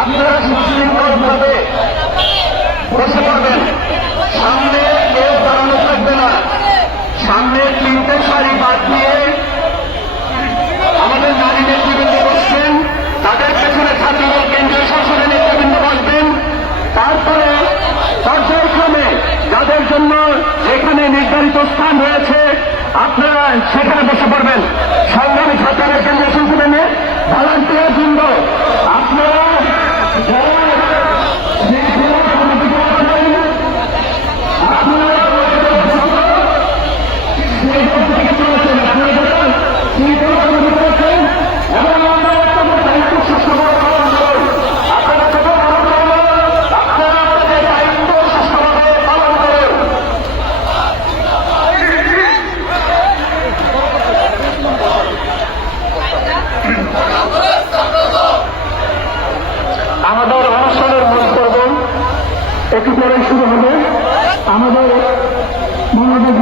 আপনারা সুশৃঙ্খলভাবে বসে পড়বেন। সামনে কেউ দাঁড়ানো থাকবে না। সামনে 3টে সারি বাদ দিয়ে আমাদের নারী নেতৃবৃন্দ বসছেন, তাদের পেছনে ছাত্রদল কেন্দ্রীয় সংসদের নেতৃবৃন্দ বসবেন। তারপরে পর্যায়ক্রমে যাদের জন্য যেখানে নির্ধারিত স্থান রয়েছে আপনারা সেখানে বসে পড়বেন। সংগ্রামী ছাত্রদল কেন্দ্রীয় সংসদের ভলান্টিয়ার বৃন্দ আপনারা আমাদের অনুষ্ঠানের মূল পর্ব একটু পরে শুরু হবে। আমাদের মনোযোগ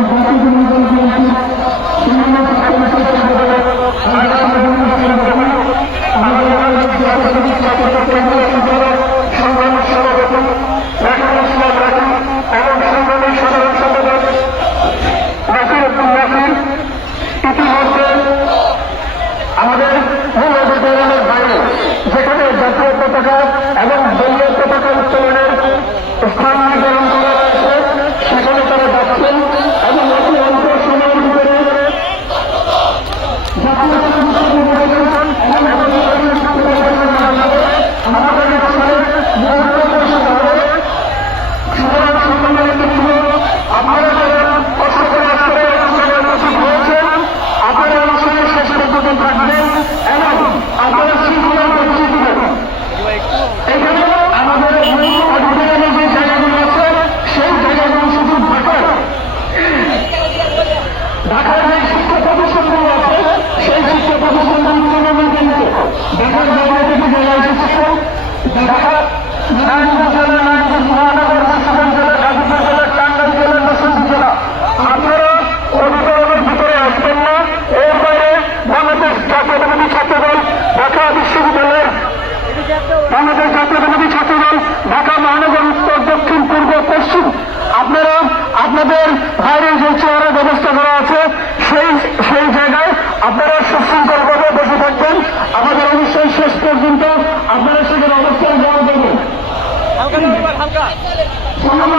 সাধারণ সম্পাদক নাসির উদ্দিন নাসির ইতিমধ্যে আমাদের মূল অভিযানের বাইরে যেখানে জাতীয় পতাকা এবং দলীয় পতাকা উত্তোলনের স্থান নির্ধারণ করা রয়েছে সেখানে তারা যাচ্ছেন এবং অতি অল্প সময়ের ভিতরে ঢাকার যে শিক্ষা প্রতিষ্ঠানগুলো আছে সেই শিক্ষা প্রতিষ্ঠানগুলো ঢাকার জায়গা থেকে জেলায় এসেছেন। ঢাকা মহানগর মুন্সিগঞ্জ জেলা, গাজীপুর জেলা, টাঙ্গাইল জেলা, নরসিংদী জেলা, আপনারা অভিভাবকের ভিতরে আসবেন না। এর বাইরে বাংলাদেশ জাতীয়তাবাদী ছাত্রদল ঢাকা বিশ্ববিদ্যালয়ের বাংলাদেশ জাতীয়তাবাদী ছাত্রদল ঢাকা মহানগর উত্তর, দক্ষিণ, পূর্ব, পশ্চিম আপনারা আপনাদের বাইরে যে চেয়ারের ব্যবস্থা করা আছে সেই জায়গায় আপনারা সুশৃঙ্খলভাবে বসে থাকবেন। আমাদের অনুষ্ঠান শেষ পর্যন্ত আপনারা সেখানে অবস্থান গ্রহণ করবেন। সংগ্রামী